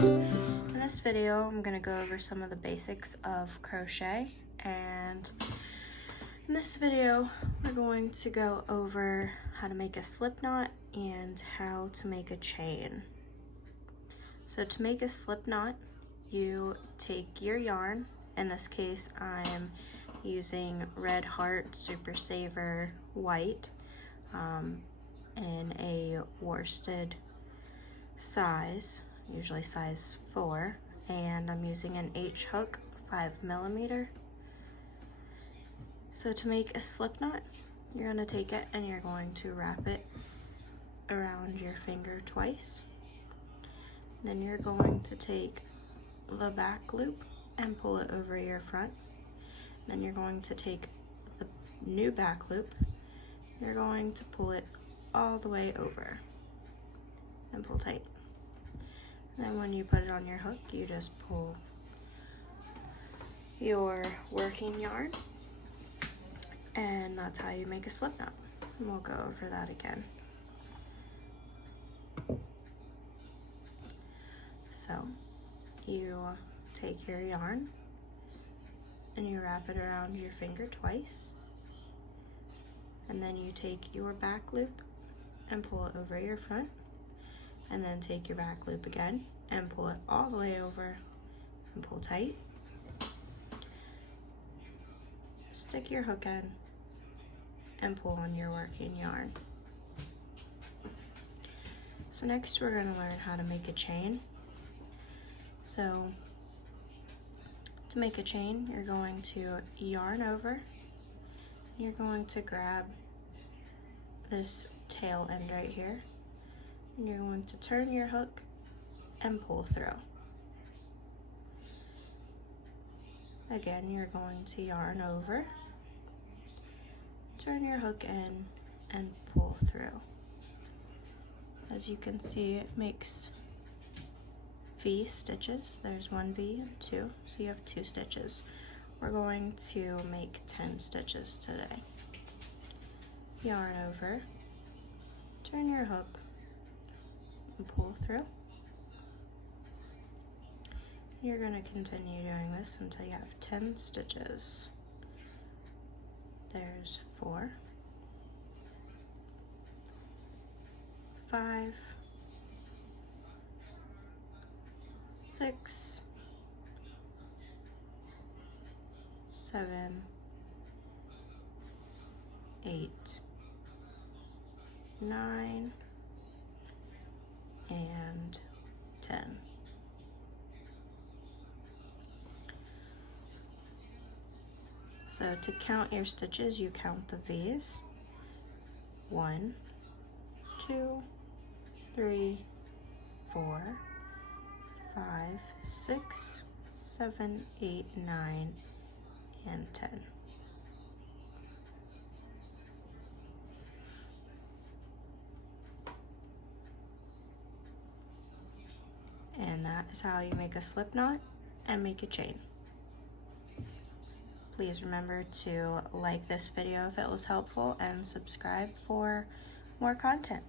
In this video, I'm going to go over some of the basics of crochet, and in this video, we're going to go over how to make a slip knot and how to make a chain. So to make a slip knot, you take your yarn. In this case, I'm using Red Heart Super Saver White in a worsted size, usually size 4, and I'm using an H hook 5mm. So to make a slip knot, you're going to take it and you're going to wrap it around your finger twice. Then you're going to take the back loop and pull it over your front. Then you're going to take the new back loop, you're going to pull it all the way over and pull tight. Then when you put it on your hook, you just pull your working yarn, and that's how you make a slip knot. And we'll go over that again. So you take your yarn and you wrap it around your finger twice, and then you take your back loop and pull it over your front, and then take your back loop again and pull it all the way over and pull tight. Stick your hook in and pull on your working yarn. So next we're going to learn how to make a chain. So to make a chain, you're going to yarn over, you're going to grab this tail end right here, and you're going to turn your hook and pull through. Again, you're going to yarn over, turn your hook in, and pull through. As you can see, it makes V stitches. There's 1 V and 2, so you have 2 stitches. We're going to make 10 stitches today. Yarn over, turn your hook, and pull through. You're going to continue doing this until you have 10 stitches. There's 4, 5, 6, 7, 8, 9, and 10. So to count your stitches, you count the V's. 1, 2, 3, 4, 5, 6, 7, 8, 9, and 10. And that is how you make a slip knot and make a chain. Please remember to like this video if it was helpful and subscribe for more content.